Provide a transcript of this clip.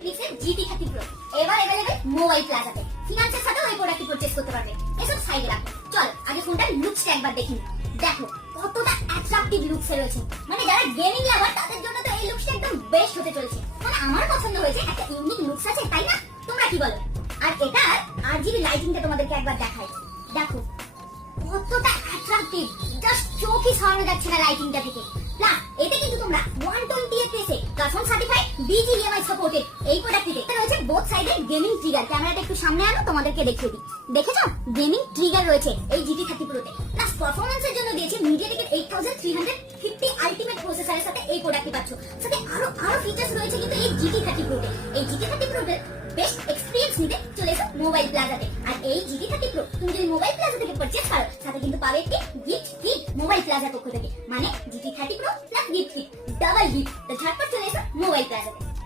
ফিনিক্সের GT 30 Pro এবার available mobile প্লাজাতে। ফিনান্সের সাথেও এই প্রোডাক্টটি পারচেজ করতে পারবে। এসব সাইডে রাখো, চল আগে ফোনটার লুকসটা একবার দেখি। দেখো কতটা অ্যাট্রাকটিভ লুকসে রয়েছে, মানে যারা গেমিং লাভার তাদের জন্য তো এই লুকসটা একদম বেস্ট হতে চলেছে। মানে আমার পছন্দ হয়েছে, একটা ইউনিক লুকস আছে, তাই না? তোমরা কি বলো? আর এটার RGB লাইটিংটা তোমাদেরকে একবার দেখাই। দেখো কতটা অ্যাট্রাকটিভ, জাস্ট চোখই সরানো যাচ্ছে না লাইটিংটা থেকে। প্লাস এতে কিন্তু তোমরা 120 fps এ কার্বন সার্টিফাইড BGMI সাপোর্টেড এই প্রোডাক্টটিতে রয়েছে বোথ সাইডে গেমিং ট্রিগার। ক্যামেরাটা একটু সামনে আনো, তোমাদেরকে দেখিয়ে দিই। দেখেছো গেমিং ট্রিগার রয়েছে এই GT 30 Pro তে। প্লাস পারফরম্যান্সের জন্য দিয়েছে MediaTek 8350 আলটিমেট প্রসেসরের সাথে এই প্রোডাক্টটি পাচ্ছ। সাথে আরো ফিচারস রয়েছে কিন্তু এই GT 30 Pro তে। এই GT 30 Pro তে বেস্ট এক্সপেরিয়েন্স নিতে চলে এসো মোবাইল প্লাজাতে। আর এই GT 30 Pro তুমি যদি মোবাইল প্লাজা থেকে পারচেজ করো, সাথে কিন্তু পাবে একটি গিফট কিট মোবাইল প্লাজার পক্ষ থেকে। মানে GT 30 Pro plus gift kit, double gift. তো ঝটপট চলে এসো মোবাইল প্লাজাতে।